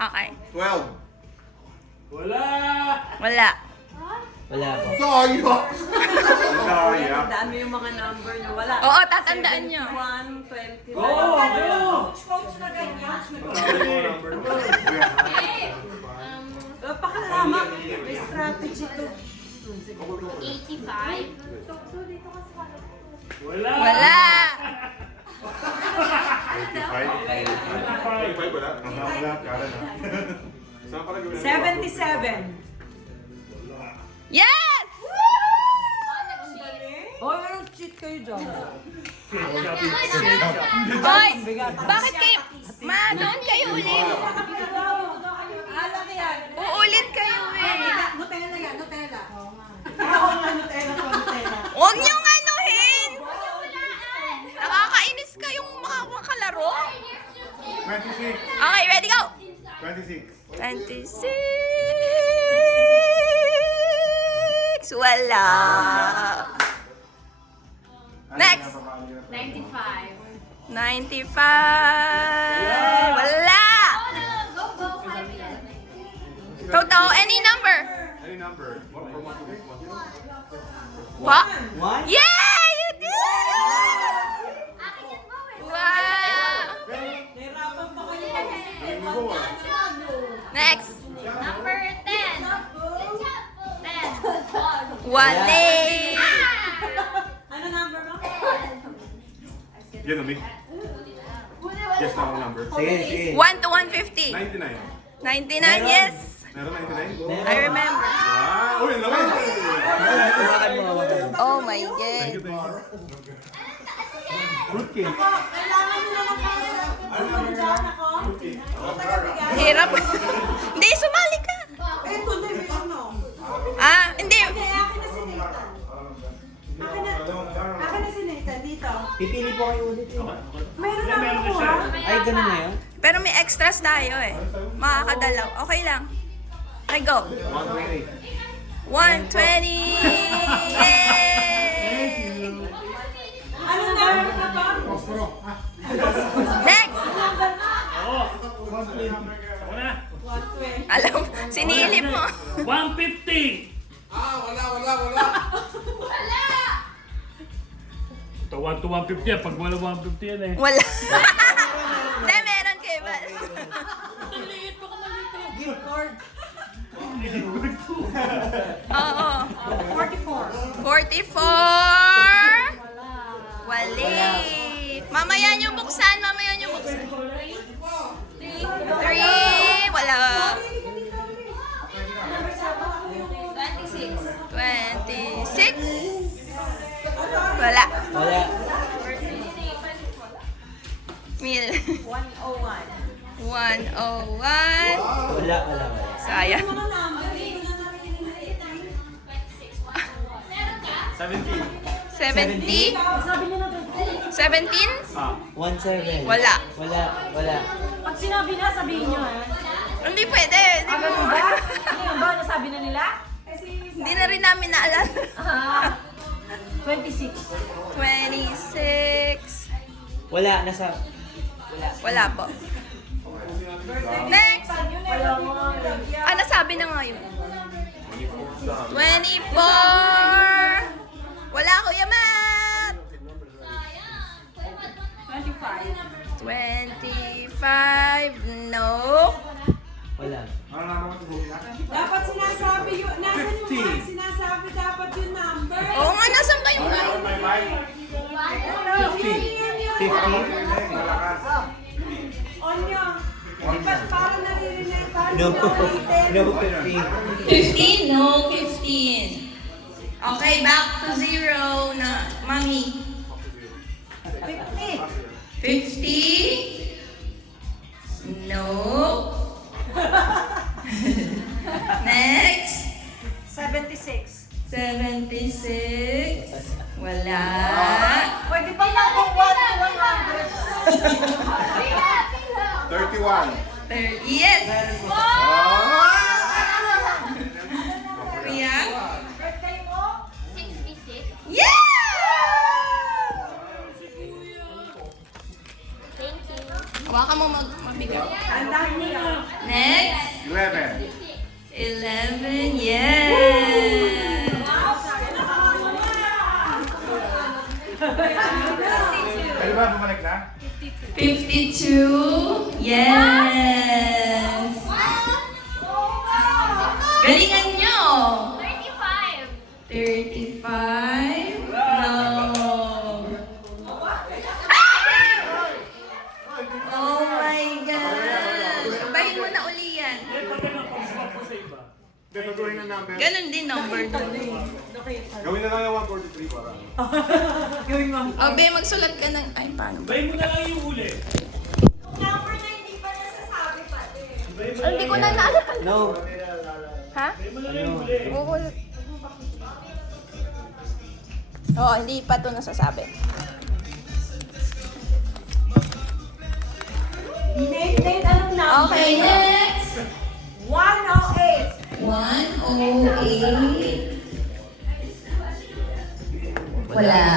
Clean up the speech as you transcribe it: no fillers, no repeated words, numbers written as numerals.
Okay. 12. Wala! Wala. Wala po. Tayo! Tandaan mo yung mga number na wala. Oo, tatandaan nyo. 1, 20. Go! Go! Coach na ganyan. Okay. Pakalamak. May strategy to. 85. Wala! Wala. 85 wala? Wala, Karen ha? Saan pala gawin? 77. Yes! Oh, anong cheat kayo dyan? Hoy, bakit kayo? Ma, doon kayo ulit. Alak yan. Uulit kayo eh. Nutella yan, Nutella. Huwag niyong anuhin. Nakakainis kayong mga kalaro. 26. Okay, ready, go. 26. 26. Wala. Next. 95. 95. Wala. Go, go, 5 yan. Toto, any number. Any number? From 1 to 8? What? One? Yeah, you did. Akin yan, go eh. Wow. Nahirapan pa kayo. Next. Number 10. 10. Wale. Ano number mo? Yan o, Mick. Yes na ang number. Sige, sige. 1 to 150. 99. 99, yes. Meron 99? I remember. Ah! Uy, ang lawin! Hawakan mo, hawakan mo. Oh my Thank God. you, thank you. Fruitcake. Kailangan mo naman kasi. Ano dyan ako? Hirap. Hindi, sumali ka. Eh, tunay mo ano? Ah, hindi. Okay, akin na si Nathan. Akin na si Nathan dito. Pipili po kayo ulit eh. Mayroon na ako ha. Ay, ganun na yun? Pero may extras tayo eh. Makakadalaw. Okay lang. Okay, go. 128. 120. Yay! Ano number ka ba? Next. Oo! Ako na! 120. Alam, sinilip mo. 150! Wala! Ito 1 to 150 yan. Pag wala 150 yan eh. Wala. Hindi, meron kayo ba? Gift card. Oo. 44. 44. Wali. Mamaya nyo buksan. Mamaya nyo buksan. 3. Wala. 26. 26. Wala. Wala. Mil. 101. 101. Wala, wala. Sayang. Mga number, hindi ko na narinig. 70? Sabi niyo na 17? 17. Wala. Wala, wala. Pag sinabi na, sabihin niyo ha. Hindi pwede. Hindi Ano mo. ba? Ano yun ba? Nasabi na nila? Hindi na rin namin naalala. Ah, 26. 26. Wala, nasa... Wala. Wala po. Next! Wala mo. Ah, nasabi na nga yun. 24! Wala, Kuya Matt! 25. 25. No. Wala. Dapat sinasabi yun. Nasaan yung mga sinasabi dapat yung number? Oo nga, nasan kayo nga? 50? Onyo. Di ba parang naririnig ka? No. No, 50. 15? No, 15. Okay, back to 0 na, Mami. 50. 50? No. Next. 76. 76. Wala. Pwede ba na kung 1 to 100? 31. 30. Yes. Ah! Kuya? Birthday mo? 66. Yeah! Thank you. Hawakan mo mabigat. Tandaan niyo. Next. Sandra, bumalik na? 52. Yes. Galingan nyo. 35. 35. No. Oh my God. Sabahin mo na uli yan. Eh, pag ano, pag-swap ko sa iba. Tutuhin na number. Ganon din number 2. Gawin na lang yung 143 para. Gawin mo. O, be, magsulat ka ng... Ay, paano ba? Bay mo na lang yung huli. Number na hindi pa nasasabi pa eh. Hindi ko na naalala. No. Ha? Bay mo na lang yung huli. Google. Oo, hindi pa ito nasasabi. Nate, anong number? Okay, next. 108. 108. Wala.